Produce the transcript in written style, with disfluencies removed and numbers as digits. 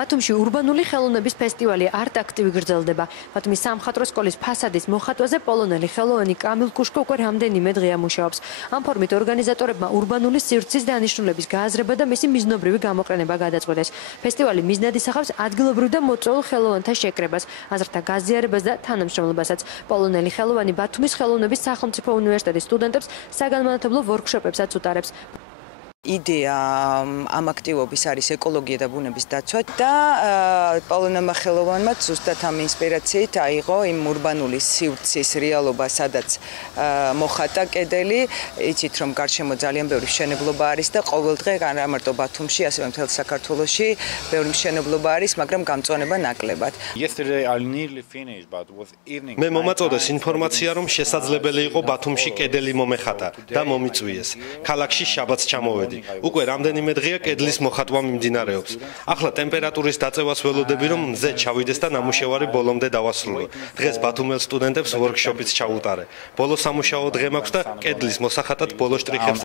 ბათუმში ურბანული ხელოვნების ფესტივალი არტ აქტივი გრძელდება. ბათუმის სამხატვრო სკოლის ფასადის მოხატვაზე პოლონელი ხელოვანი კამილ კუშკო უკვე რამდენიმე დღეა მუშაობს. ამ ფორმით ორგანიზატორებმა ურბანული სივრცის დანიშნულების გააზრება და მისი მიზნობრივი გამოყენება გადაწყვეტეს. ფესტივალი მიზნად ისახავს ადგილობრივ და მოწვეულ ხელოვანთა შეკრებას, აზრთა გაზიარებას და თანამშრომლობასაც. პოლონელი ხელოვანი ბათუმის ხელოვნების სახელმწიფო უნივერსიტეტის სტუდენტებს საგანმანათლებლო ვორქშოპებსაც უტარებს. იდეა ამ აქტივობის არის ეკოლოგია და ბუნების დაცვა და პოლონელმა ხელოვანმა ზუსტად ამ ინსპირაციით აიღო იმ ურბანული სივრცის რეალობა, სადაც მოხატა კედელი. იცით, რომ გარშემო ძალიან ბევრი მშენებლობა არის და ყოველდღე არა მარტო ბათუმში, ასევე მთელ საქართველოში ბევრი მშენებლობა არის, მაგრამ გამწვანება ნაკლებად. მე მომაწოდეს ინფორმაცია, რომ შესაძლებელი იყო ბათუმში კედელი მომეხატა და მომიწვიეს. ქალაქში შაბათს ჩამოვედი. უკვე რამდენიმე დღეა კედლის მოხატვა მიმდინარეობს. ახლა ტემპერატურის დაწევას ველოდები, რომ მზე ჩავიდეს და ნამუშევარი ბოლომდე დავასრულო. დღეს ბათუმელ სტუდენტებს ვორქშოპიც ჩაუტარე. ბოლო სამუშაო დღე მაქვს და კედლის მოსახატად ბოლო შტრიხებს